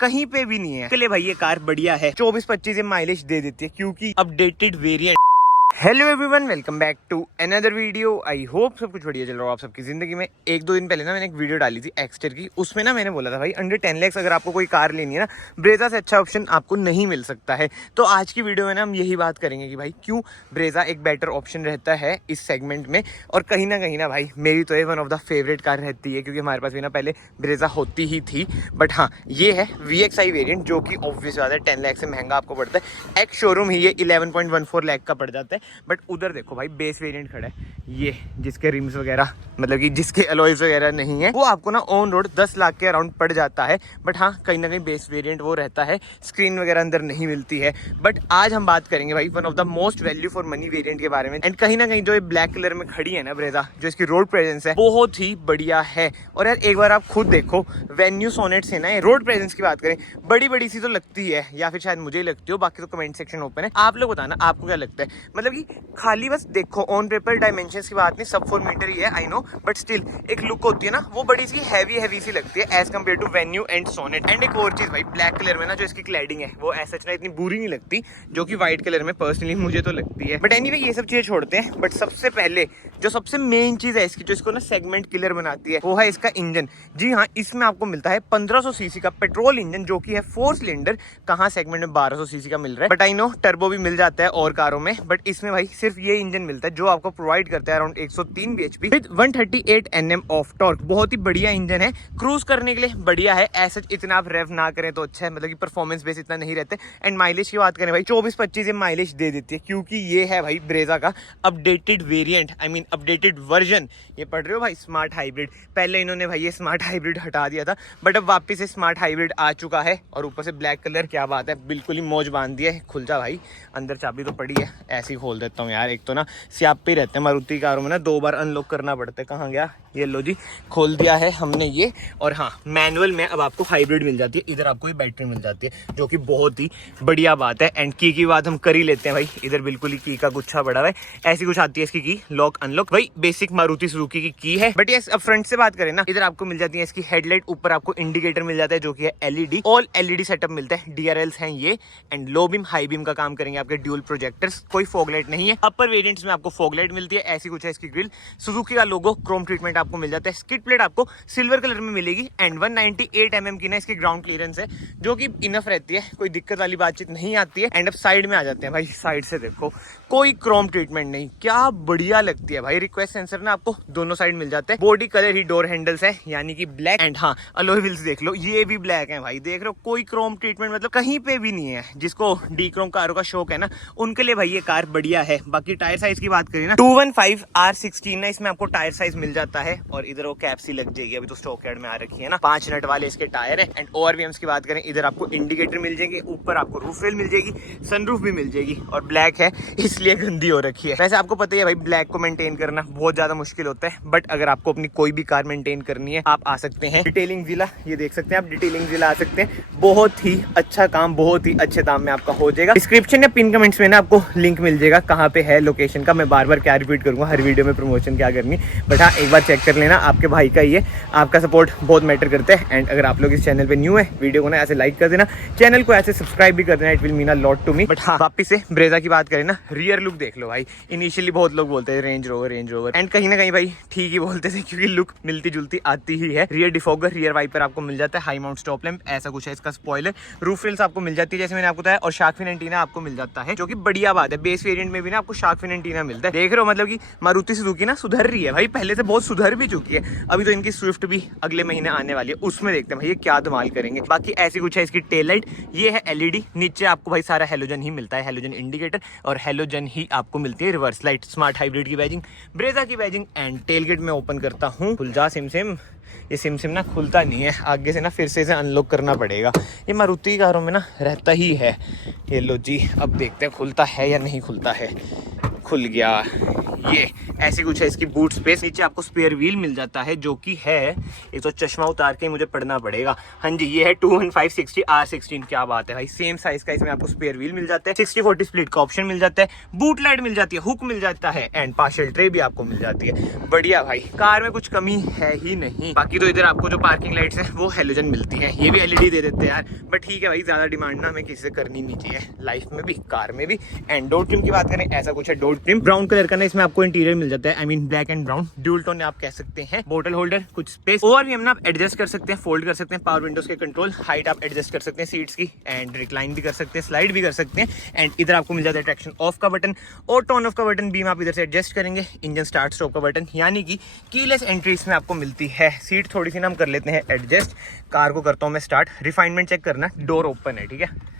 कहीं पे भी नहीं है। इसके लिए भाई ये कार बढ़िया है, 24-25 माइलेज दे देती है क्योंकि updated variant. Hello everyone, welcome back to another video. I hope सब कुछ बढ़िया चल रहा हो आप सबकी जिंदगी में। एक दो दिन पहले ना मैंने एक वीडियो डाली थी एक्सटर की, उसमें ना मैंने बोला था भाई अंडर 10 लाख अगर आपको कोई कार लेनी है ना, ब्रेजा से अच्छा ऑप्शन आपको नहीं मिल सकता है। तो आज की वीडियो में ना हम यही बात करेंगे कि भाई क्यों ब्रेजा एक बेटर ऑप्शन रहता है इस सेगमेंट में। और कहीं ना भाई मेरी तो ये one of the favourite car रहती है, क्योंकि हमारे पास भी ना पहले ब्रेजा होती ही थी। बट हाँ, ये है VXI वेरियंट जो कि ऑब्वियस बात है 10 लाख से महंगा आपको पड़ता है। एक्स शोरूम ही ये 11.14 लाख का पड़ जाता है। बट उधर देखो भाई बेस वेरिएंट खड़ा है, ये जिसके रिम्स वगैरह मतलब कि जिसके अलॉयज वगैरह नहीं है, वो आपको ना ऑन रोड 10 लाख के अराउंड पड़ जाता है। बट हाँ, कहीं ना कहीं बेस वेरिएंट वो रहता है, स्क्रीन वगैरह अंदर नहीं मिलती है। बट आज हम बात करेंगे भाई one of the most value for money variant के बारे में। एंड कहीं ना कहीं जो ये ब्लैक कलर में खड़ी है ना ब्रेजा, जो इसकी रोड प्रेजेंस है बहुत ही बढ़िया है। और यार एक बार आप खुद देखो, वेन्यू सोनेट से ना रोड प्रेजेंस की बात करें, बड़ी बड़ी सी तो लगती है, या फिर शायद मुझे ही लगती हो, बाकी तो कमेंट सेक्शन ओपन है। आप लोग बताना आपको क्या लगता है। मतलब कि खाली बस देखो ऑन पेपर डायमेंशंस की बात नहीं, सब 4 मीटर ही है आई नो, बट स्टिल एक लुक होती है ना, वो बड़ी सी हैवी सी लगती है as compared to Venue and Sonet. And एक और चीज भाई, ब्लैक कलर में ना जो इसकी क्लैडिंग है वो ऐसा ना इतनी बुरी नहीं लगती, जो कि व्हाइट कलर में पर्सनली मुझे तो लगती है। बट एनीवे ये सब चीजें छोड़ते हैं। बट सबसे पहले जो सबसे मेन चीज है इसकी, जो इसको ना सेगमेंट किलर बनाती है, वो है इसका इंजन। जी हाँ, इसमें आपको मिलता है 1500 सीसी का पेट्रोल इंजन, जो कि है 4 सिलेंडर। कहाँ सेगमेंट में 1200 सीसी का मिल रहा है, बट आई नो टर्बो भी मिल जाता है और कारों में। बट इसमें भाई सिर्फ ये इंजन मिलता है जो आपको प्रोवाइड करता है around 103 bhp with 138 Nm of torque. बहुत ही बढ़िया इंजन है, क्रूज करने के लिए बढ़िया है। ऐसा इतना आप रेव ना करें तो अच्छा है, मतलब कि परफॉर्मेंस बेस इतना नहीं रहते। एंड माइलेज की बात करें भाई, 24-25 माइलेज दे देती है, क्योंकि ये है भाई ब्रेजा का updated variant, I mean updated version. ये पढ़ रहे हो भाई, स्मार्ट हाइब्रिड। पहले इन्होंने भाई ये स्मार्ट हाइब्रिड हटा दिया था, बट अब वापिस से स्मार्ट हाइब्रिड आ चुका है। और ऊपर से ब्लैक कलर, क्या बात है, बिल्कुल ही मौज बांध दिया है। खुल जा भाई, अंदर चाबी तो पड़ी है, ऐसे ही खोल देता हूँ यार। एक तो ना स्यापे रहते हैं मारुति कारों में ना, 2 बार अनलॉक करना पड़ता है। कहाँ गया ये, लो जी खोल दिया है हमने ये। और हाँ, मैनुअल में अब आपको हाइब्रिड मिल जाती है, इधर आपको ये बैटरी मिल जाती है, जो कि बहुत ही बढ़िया बात है। एंड की बात हम कर ही लेते हैं भाई, इधर बिल्कुल ही की का गुच्छा बड़ा है। ऐसी कुछ आती है इसकी की, लॉक अनलॉक, भाई बेसिक मारुति सुजुकी की है। बट ये अब फ्रंट से बात करें ना, इधर आपको मिल जाती है इसकी हेडलाइट, ऊपर आपको इंडिकेटर मिल जाता है जो कि है LED, ऑल LED सेटअप मिलता है। DRLs हैं ये, and low beam high beam का काम करेंगे आपके ड्यूल प्रोजेक्टर्स। कोई फॉगलाइट नहीं है। अपर वेरिएंट्स में आपको फॉगलाइट मिलती है। ऐसी कुछ है इसकी ग्रिल, सुजुकी का लोगो, क्रोम ट्रीटमेंट आपको मिल जाता है। स्किड प्लेट आपको सिल्वर कलर में मिलेगी। एंड 198 mm की ना इसकी ग्राउंड क्लियरेंस है, जो कि इनफ रहती है, कोई दिक्कत वाली बातचीत नहीं आती है। एंड अब साइड में आ जाते हैं भाई, साइड से देखो कोई क्रोम ट्रीटमेंट नहीं, क्या बढ़िया लगती है भाई। रिक्वेस्ट सेंसर ना आपको दोनों साइड मिल जाते हैं। बॉडी कलर ही डोर हैंडल्स है, यानी कि ब्लैक। एंड हाँ, अलॉय व्हील्स देख लो, ये भी ब्लैक है भाई, देख रहे हो, कोई क्रोम ट्रीटमेंट मतलब कहीं पे भी नहीं है। जिसको डी क्रोम कारों का शौक है ना, उनके लिए भाई ये कार बढ़िया है। बाकी टायर साइज की बात करें ना, 215 R16 ना इसमें आपको टायर साइज मिल जाता है। और इधर वो कैप सी लग जाएगी, अभी तो स्टॉक यार्ड में आ रखी है ना, 5 नट वाले इसके टायर है। एंड ORVMs की बात करें, इधर आपको इंडिकेटर मिल जाएंगे, ऊपर आपको रूफ रेल मिल जाएगी, सनरूफ भी मिल जाएगी। और ब्लैक है इसलिए गंदी हो रखी है। वैसे आपको पता ही है भाई, ब्लैक को मेंटेन करना बहुत ज्यादा मुश्किल होता है। बट अगर आपको अपनी कोई भी कार मेंटेन करनी है, आप आ सकते हैं डिटेलिंग जिला, ये देख सकते हैं आप, डिटेलिंग जिला आ सकते हैं। बहुत ही अच्छा काम, बहुत ही अच्छे दाम में आपका हो जाएगा। डिस्क्रिप्शन या पिन कमेंट्स में ना आपको लिंक मिल जाएगा कहाँ पे है लोकेशन का। मैं बार बार क्या रिपीट करूंगा, हर वीडियो में प्रमोशन क्या करनी, बट हाँ एक बार चेक कर लेना, आपके भाई का ही है। आपका सपोर्ट बहुत मैटर करता है। एंड अगर आप लोग इस चैनल पे न्यू है, वीडियो को ना ऐसे लाइक कर देना, चैनल को ऐसे सब्सक्राइब भी कर देना, it will mean a lot to me. But हाँ, वापिस से ब्रेजा की बात करें ना, रियर लुक देख लो भाई। इनिशियली बहुत लोग बोलते हैं रेंज रोवर, एंड कहीं ना कहीं भाई ठीक ही बोलते थे, क्योंकि लुक मिलती जुलती आती ही है। रियर डिफॉगर, रियर वाइपर आपको मिल जाता है, हाई माउंट स्टॉप लैंप, ऐसा कुछ है इसका स्पॉइलर। रूफ रेल्स आपको मिल जाती है जैसे मैंने आपको बताया, और शार्क फिन एंटीना आपको मिल जाता है, जो कि बढ़िया बात है। बेस वेरिएंट में भी ना आपको शार्क फिन एंटीना मिलता है। देख रहे हो, मतलब कि मारुति सुजुकी ना सुधर रही है भाई, पहले से बहुत सुधर भी चुकी है। अभी तो इनकी स्विफ्ट भी अगले महीने आने वाली है, उसमें देखते हैं भाई ये क्या धमाल करेंगे। बाकी ऐसी कुछ है इसकी टेल लाइट, ये है LED, नीचे आपको भाई सारा हेलोजन ही मिलता है, हेलोजन इंडिकेटर, और हेलोजन ही आपको मिलती है रिवर्स लाइट। स्मार्ट हाइब्रिड की बैजिंग, ब्रेजा की बैजिंग। एंड टेल गेट में ओपन करता हूँ, खुल जा सिम ये सिम ना खुलता नहीं है, आगे से ना फिर से इसे अनलॉक करना पड़ेगा। ये मारुति कारों में ना रहता ही है। ये लो जी, अब देखते हैं खुलता है या नहीं खुलता है। खुल गया, ये ऐसी कुछ है इसकी बूट स्पेस। नीचे आपको स्पेयर व्हील मिल जाता है जो कि है, एक तो चश्मा उतार के मुझे पढ़ना पड़ेगा। हाँ जी, ये है 21560 R16। क्या बात है भाई, सेम साइज का इसमें आपको स्पेयर व्हील मिल जाता है। 60/40 स्प्लिट का ऑप्शन मिल जाता है, बूट लाइट मिल जाती है, हुक मिल जाता है एंड पार्शियल ट्रे भी आपको मिल जाती है। बढ़िया भाई, कार में कुछ कमी है ही नहीं। बाकी तो इधर आपको जो पार्किंग लाइट्स है वो हेलोजन मिलती है, ये भी LED दे देते हैं यार, बट ठीक है भाई, ज्यादा डिमांड ना हमें किसी से करनी नहीं चाहिए लाइफ में भी, कार में भी। एंड डोर ट्रिम की बात करें, ऐसा कुछ है डोर ट्रिम ब्राउन कलर का ना, इसमें आपको इंटीरियर मिल जाता है, I mean black and brown dual tone आप कह सकते हैं। बोतल होल्डर, कुछ स्पेस और भी हम ना एडजस्ट कर सकते हैं, फोल्ड कर सकते हैं, पावर विंडोज के कंट्रोल, हाइट आप एडजस्ट कर सकते हैं सीट्स की एंड रिक्लाइन भी कर सकते हैं, स्लाइड भी कर सकते हैं। एंड इधर आपको मिल जाता है ट्रैक्शन ऑफ का बटन और टर्न ऑफ का बटन, बीम आप इधर से एडजस्ट करेंगे, इंजन स्टार्ट स्टॉप का बटन, यानी कि कीलेस एंट्री इसमें आपको मिलती है। सीट थोड़ी सी ना हम कर लेते हैं एडजस्ट, कार को करता हूँ मैं स्टार्ट, रिफाइनमेंट चेक करना, डोर ओपन है, ठीक है।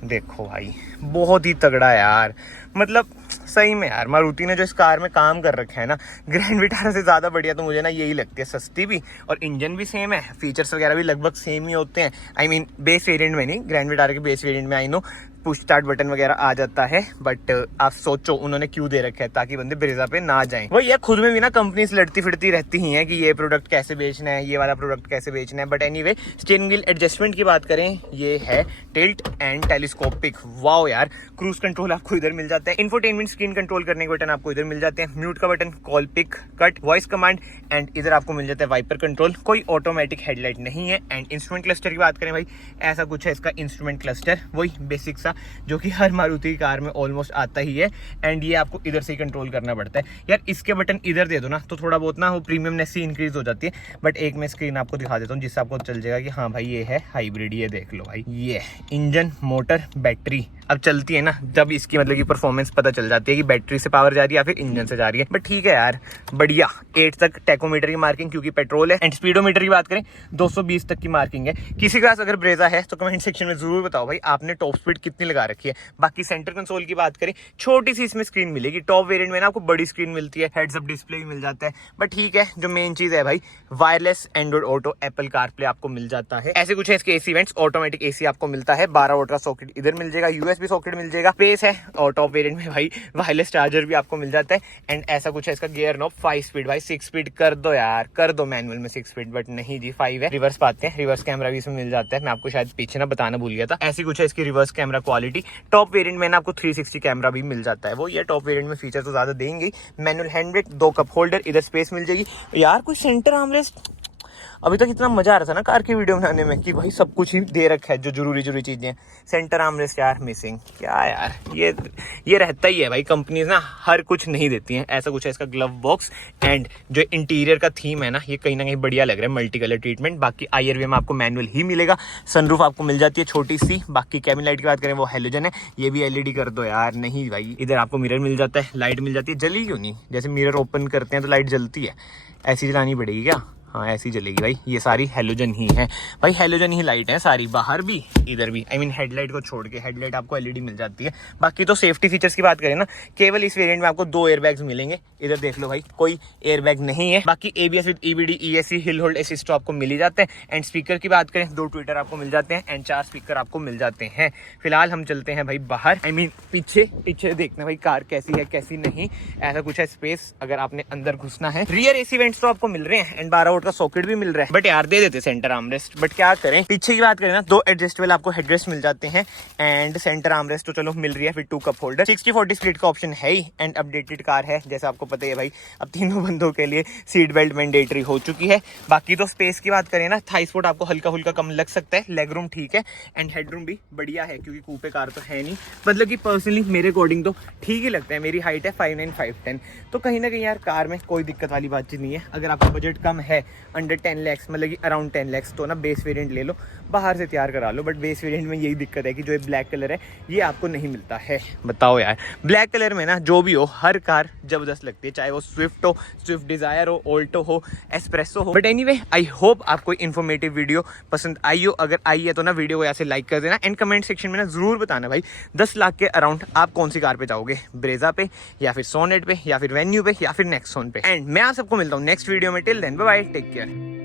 देखो भाई, बहुत ही तगड़ा यार, मतलब सही में यार मारुति ने जो इस कार में काम कर रखा है ना, ग्रैंड विटारा से ज़्यादा बढ़िया तो मुझे ना यही लगती है। सस्ती भी और इंजन भी सेम है, फीचर्स वगैरह भी लगभग सेम ही होते हैं। आई मीन बेस वेरिएंट में नहीं, ग्रैंड विटारा के बेस वेरिएंट में I know push start button वगैरह आ जाता है, बट आप सोचो उन्होंने क्यों दे रखा है, ताकि बंदे ब्रेजा पे ना जाएं। वही है, खुद में भी ना कंपनीज लड़ती फिरती रहती ही हैं कि ये प्रोडक्ट कैसे बेचना है, ये वाला प्रोडक्ट कैसे बेचना है। But anyway, steering wheel adjustment की बात करें, ये है टिल्ट एंड टेलीस्कोपिक। वाओ यार, क्रूज कंट्रोल आपको इधर मिल जाता है, इंफोटेनमेंट स्क्रीन कंट्रोल करने के बटन आपको इधर मिल जाते हैं, म्यूट का button, call pick, cut, voice command and इधर आपको मिल जाता है वाइपर कंट्रोल। कोई ऑटोमेटिक हेडलाइट नहीं है। एंड इंस्ट्रूमेंट क्लस्टर की बात करें भाई, ऐसा कुछ है इसका इंस्ट्रूमेंट क्लस्टर, वही बेसिक सा जो कि हर मारुति कार में ऑलमोस्ट आता ही है। एंड ये आपको इधर से ही कंट्रोल करना पड़ता है यार, इसके बटन इधर दे दो ना तो थोड़ा बहुत ना वो प्रीमियमनेस ही इंक्रीज हो जाती है। बट एक मैं स्क्रीन आपको दिखा देता हूँ जिससे आपको चल जाएगा कि हाँ भाई ये है हाइब्रिड। ये देख लो भाई, ये इंजन, मोटर, बैटरी अब चलती है ना, जब इसकी मतलब की परफॉर्मेंस पता चल जाती है कि बैटरी से पावर जा रही है या फिर इंजन से जा रही है। बट ठीक है यार, बढ़िया। 8 तक टैकोमीटर की मार्किंग क्योंकि पेट्रोल है। एंड स्पीडोमीटर की बात करें, 220 तक की मार्किंग है। किसी के पास अगर ब्रेजा है तो कमेंट सेक्शन में जरूर बताओ भाई आपने टॉप स्पीड कितनी लगा रखी है। बाकी सेंटर कंसोल की बात करें, छोटी सी इसमें स्क्रीन मिलेगी, टॉप वेरिएंट में ना आपको बड़ी स्क्रीन मिलती है, हेड्स अप डिस्प्ले भी मिल जाता है। बट ठीक है, जो मेन चीज है भाई, wireless Android auto, Apple CarPlay आपको मिल जाता है। ऐसे कुछ है इसके एसी वेंट्स, ऑटोमेटिक एसी आपको मिलता है, 12 वोल्ट का सॉकेट इधर मिल जाएगा, यूएसबी सॉकेट मिल जाएगा, स्पेस है। और टॉप वेरिएंट में भाई वायरलेस चार्जर भी आपको मिल जाता है। एंड ऐसा कुछ है इसका गियर नॉब, 5 स्पीड भाई, 6 स्पीड कर दो यार, कर दो मैनुअल में 6 स्पीड, बट नहीं जी 5 है। रिवर्स पाते हैं, रिवर्स कैमरा भी इसमें मिल जाता है, मैं आपको शायद पीछे ना बताना भूल गया था। ऐसी कुछ है इसकी reverse camera quality. Top variant में ना आपको 360 कैमरा भी मिल जाता है। वो ये टॉप वेरिएंट में फीचर तो ज्यादा देंगे। Manual hand brake, 2 cup holder, इधर स्पेस मिल जाएगी यार। कोई सेंटर आर्मरेस्ट, अभी तक इतना मजा आ रहा था ना कार की वीडियो बनाने में कि भाई सब कुछ ही दे रखा है जो जरूरी चीजें। सेंटर आर्मरेस्ट यार मिसिंग, क्या यार, ये रहता ही है भाई, कंपनीज ना हर कुछ नहीं देती हैं। ऐसा कुछ है इसका ग्लव बॉक्स। एंड जो इंटीरियर का थीम है ना, ये कहीं ना कहीं बढ़िया लग रहा है, मल्टी कलर ट्रीटमेंट। बाकी IRV में आपको मैनुअल ही मिलेगा। सनरूफ आपको मिल जाती है छोटी सी। बाकी कैबिन लाइट की बात करें, वो हेलोजन है, ये भी LED कर दो यार। नहीं भाई, इधर आपको मिरर मिल जाता है, लाइट मिल जाती है। जली क्यों नहीं, जैसे मिरर ओपन करते हैं तो लाइट जलती है, ऐसी जलानी पड़ेगी क्या? हाँ ऐसी चलेगी भाई। ये सारी हेलोजन ही है भाई, हेलोजन ही लाइट है सारी, बाहर भी इधर भी। आई मीन हेडलाइट को छोड़ के, हेडलाइट आपको LED मिल जाती है। बाकी तो सेफ्टी फीचर्स की बात करें ना, केवल इस वेरिएंट में आपको 2 एयरबैग्स मिलेंगे। इधर देख लो भाई, कोई एयरबैग नहीं है। बाकी ABS with EBD, ESC, hill hold assist तो आपको मिल ही जाते हैं। एंड स्पीकर की बात करें, 2 ट्विटर आपको मिल जाते हैं एंड 4 स्पीकर आपको मिल जाते हैं। फिलहाल हम चलते हैं भाई बाहर, आई मीन पीछे देखना भाई कार कैसी है कैसी नहीं। ऐसा कुछ है स्पेस, अगर आपने अंदर घुसना है। रियर AC वेंट्स तो आपको मिल रहे हैं एंड 12 वोल्ट का सॉकेट भी मिल रहा है। बट यार दे देते सेंटर आर्मरेस्ट, बट क्या करें। पीछे की बात करें ना, 2 एडजस्टेबल आपको हेडरेस्ट मिल जाते हैं एंड सेंटर आर्मरेस्ट तो चलो मिल रही है। फिर 2 कप होल्डर, 60/40 स्प्लिट का ऑप्शन है ही। एंड अपडेटेड कार है, जैसा आपको पता है भाई, अब तीनों बंदों के लिए सीट बेल्ट मैंडेटरी हो चुकी है। बाकी तो स्पेस की बात करें ना, थाई स्पोर्ट आपको हल्का फुल्का कम लग सकता है, लेग रूम ठीक है एंड हेड रूम भी बढ़िया है, क्योंकि कूपे कार तो है नहीं। मतलब कि पर्सनली मेरे अकॉर्डिंग तो ठीक ही लगता है। मेरी हाइट है 5'9", 5'10", तो कहीं ना कहीं यार कार में कोई दिक्कत वाली बातचीत नहीं है। अगर आपका बजट कम है, अंडर 10 लाख, मतलब कि अराउंड 10 लाख, तो ना बेस वेरिएंट ले लो, बाहर से तैयार करा लो। बट बेस वेरिएंट में यही दिक्कत है कि जो ये ब्लैक कलर है ये आपको नहीं मिलता है। बताओ यार, ब्लैक कलर में ना जो भी हो, हर कार जबरदस्त लगती है, चाहे वो स्विफ्ट हो, स्विफ्ट डिजायर हो, ऑल्टो हो, एस्प्रेसो हो। बट एनीवे, आई होप आपको इन्फॉर्मेटिव वीडियो पसंद आई हो। अगर आई है तो ना वीडियो को यहाँ से लाइक कर देना एंड कमेंट सेक्शन में ना जरूर बताना भाई 10 लाख के अराउंड आप कौन सी कार पे जाओगे, ब्रेजा पे या फिर सोनेट पे या फिर वेन्यू पे या फिर नेक्सॉन पे। एंड मैं आप सबको मिलता हूँ नेक्स्ट वीडियो में। Till then bye bye, take care.